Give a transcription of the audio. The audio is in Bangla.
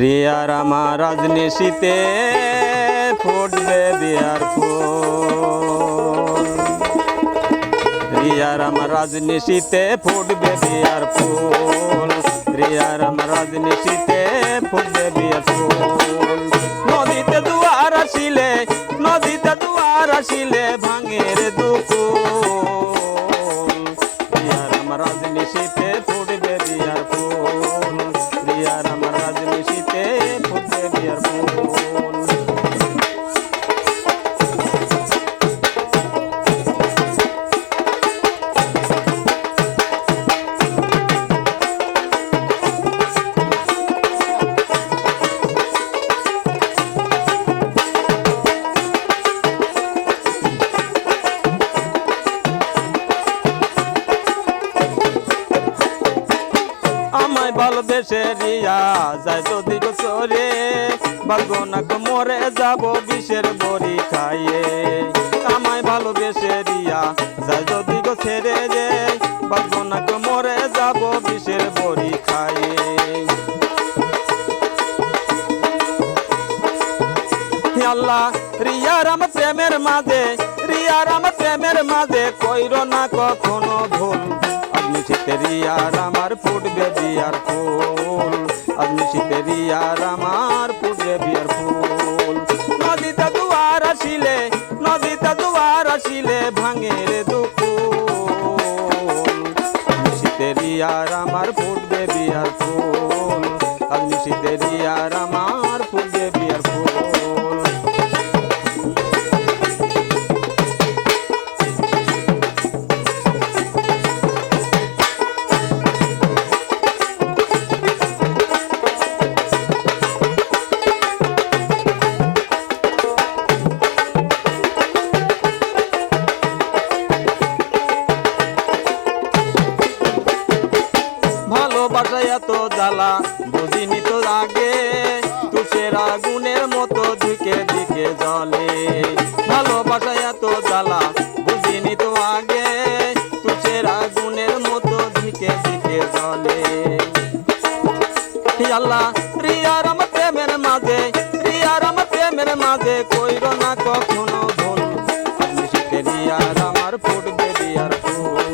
রিয়ার আমার রাজনীশিতে ফুটবে বিয়ার ফুল। রিয়ার আমার রাজনীশিতে ফুটবে বিয়ার ফুল। রিয়ার আমার রাজনীশিতে ফুটবে বিয়ার ফুল। নদীতে দুয়ার আসিলে, নদীতে দুয়ার আসিলে, ভাঙের আমায় ভালোবেসে রিয়া যায় যদি গো চরে ভাগ্য নাক মরে যাব বিষের বড়ি খাইয়ে আমায় ভালোবেসে রিয়া যায় যদি গো ছেড়ে রে ভাগ্য নাক মরে যাব বিষের বড়ি খাইয়ে আল্লাহ, রিয়ার আমার প্রেমের মাঝে, রিয়ার আমার প্রেমের মাঝে কইর না কখনো ভুল। আপনি শীতে রিয়ার আমার ফুটবে বিয়ার ফুল। আপনি শীতে রিয়ার আমার ফুটবে বিয়ার ফুল। নদীতে দুয়ার আসিলে, নদীতে দুয়ার আসিলে ভাঙের দুকুল। আপনি শীতে রিয়ার আমার ফুটবে বিয়ার ফুল। আপনি ভালোবাসায় এত জ্বালা, বুঝিনি তো আগে তুষের আগুনের মতো দিকে দিকে জলে। এত জ্বালা, বুঝিনি তো আগে। তুষের আগুনের মতো দিকে দিকে জলে। আল্লাহ প্রেমের মাঝে প্রেমের মাঝে কইর না কখনো ভুল। রিয়ার আমার ফুটবে ফুল।